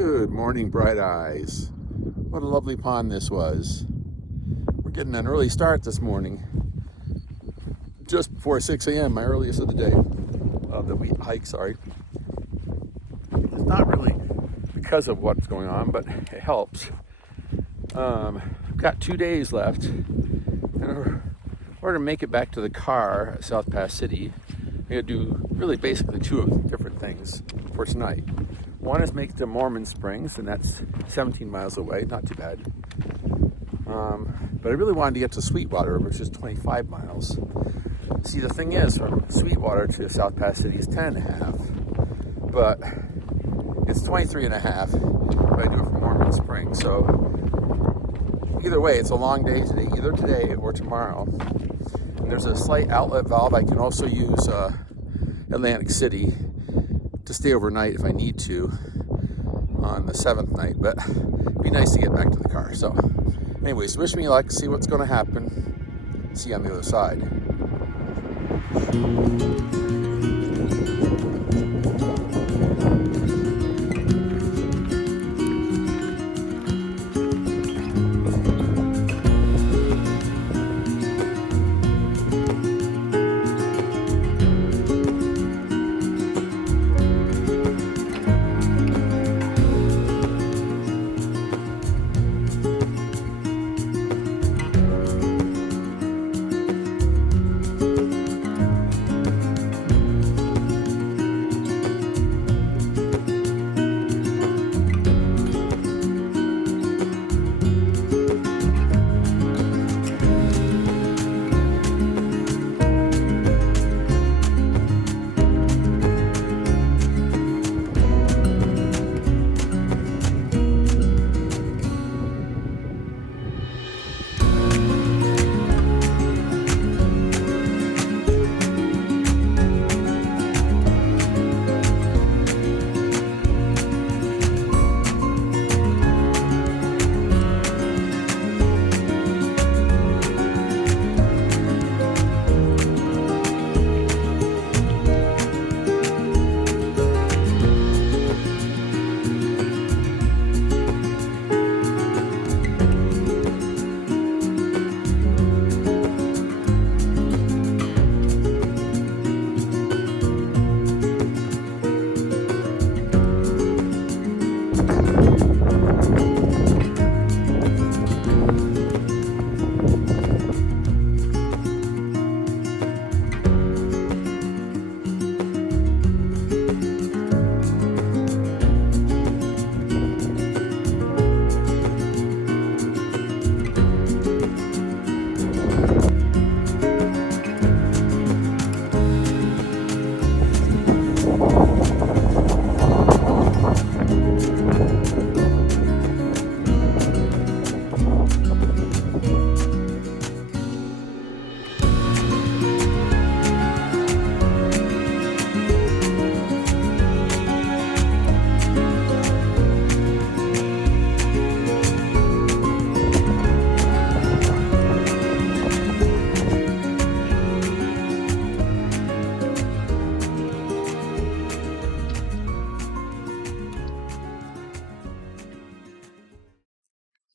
Good morning, Bright Eyes. What a lovely pond this was. We're getting an early start this morning. Just before 6 a.m., my earliest of the day, of the hike, sorry. It's not really because of what's going on, but it helps. I've got 2 days left. And in order to make it back to the car at South Pass City, I gotta do really basically two different things for tonight. One is make it to Mormon Springs, and that's 17 miles away, not too bad. But I really wanted to get to Sweetwater, which is 25 miles. See, the thing is, from Sweetwater to South Pass City is 10 and a half, but it's 23 and a half if I do it from Mormon Springs. So either way, it's a long day today, either today or tomorrow. And there's a slight outlet valve. I can also use Atlantic City to stay overnight if I need to on the 7th night, but it'd be nice to get back to the car. So anyways, wish me luck, see what's going to happen, see you on the other side.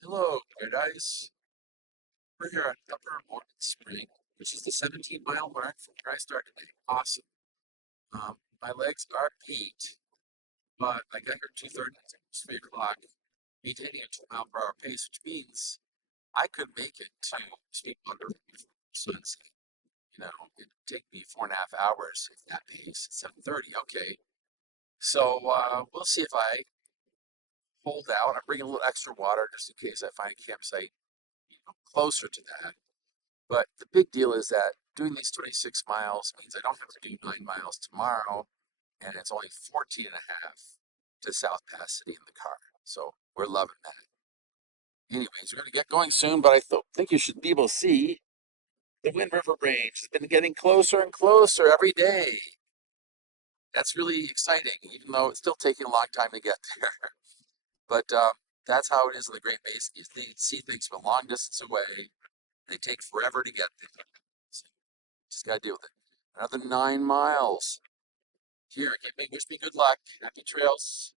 Hello, Bright Eyes. We're here at Upper Mormon Spring, which is the 17-mile mark from where I started today. Awesome. My legs are beat, but I got here 2:30, it's 3 o'clock, maintaining a 2-mile-per-hour pace, which means I could make it to Sweetwater before sunset. It'd take me 4.5 hours at that pace at 7:30. Okay, so we'll see if I hold out. I'm bringing a little extra water just in case I find a campsite, closer to that. But the big deal is that doing these 26 miles means I don't have to do 9 miles tomorrow, and it's only 14 and a half to South Pass City in the car. So we're loving that. Anyways, we're going to get going soon, but I think you should be able to see the Wind River Range has been getting closer and closer every day. That's really exciting, even though it's still taking a long time to get there. But that's how it is in the Great Basin. You see things from a long distance away. They take forever to get there. So just got to deal with it. Another 9 miles. Here, wish me good luck. Happy trails.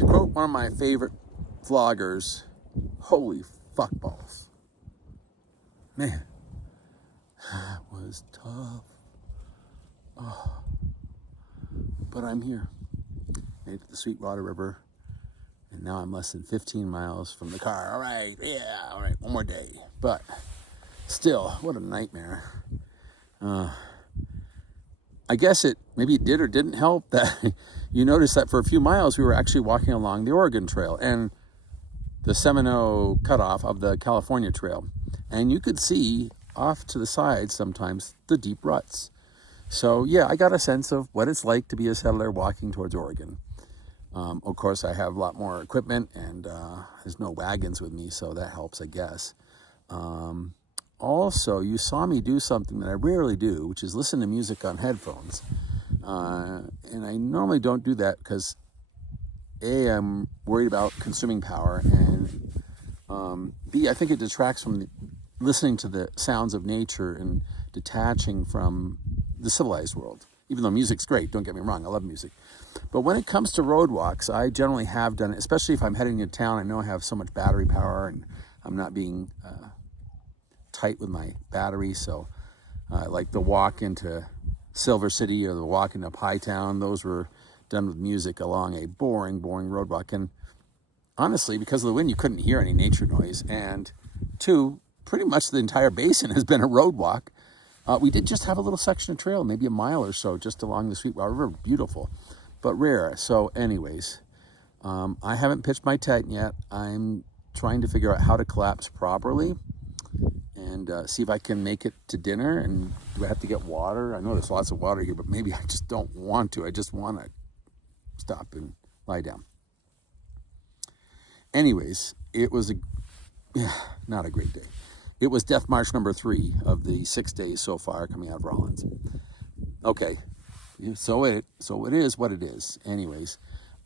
To quote one of my favorite vloggers, holy fuck balls. Man, that was tough. Oh. But I'm here. Made it to the Sweetwater River, and now I'm less than 15 miles from the car. All right, yeah, all right, one more day. But still, what a nightmare. I guess maybe it did or didn't help that you noticed that for a few miles we were actually walking along the Oregon Trail and the Seminole cutoff of the California Trail. And you could see off to the side sometimes the deep ruts. So yeah, I got a sense of what it's like to be a settler walking towards Oregon. Of course, I have a lot more equipment and there's no wagons with me, so that helps, I guess. Also, you saw me do something that I rarely do, which is listen to music on headphones. And I normally don't do that because A, I'm worried about consuming power, and B, I think it detracts from listening to the sounds of nature and detaching from the civilized world. Even though music's great, don't get me wrong, I love music. But when it comes to road walks, I generally have done it, especially if I'm heading to town. I know I have so much battery power and I'm not being tight with my battery, so like the walk into Silver City or the walk into Pie Town, those were done with music along a boring road walk. And honestly, because of the wind, you couldn't hear any nature noise. And two, pretty much the entire basin has been a road walk. We did just have a little section of trail, maybe a mile or so, just along the Sweetwater River. Beautiful, but rare. So anyways, I haven't pitched my tent yet. I'm trying to figure out how to collapse properly and see if I can make it to dinner. And do I have to get water? I know there's lots of water here, but maybe I just don't want to. I just want to stop and lie down. Anyways, it was not a great day. It was death march number 3 of the 6 days so far coming out of Rollins. Okay, so it is what it is. Anyways,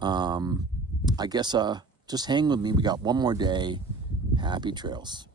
I guess just hang with me. We got one more day. Happy trails.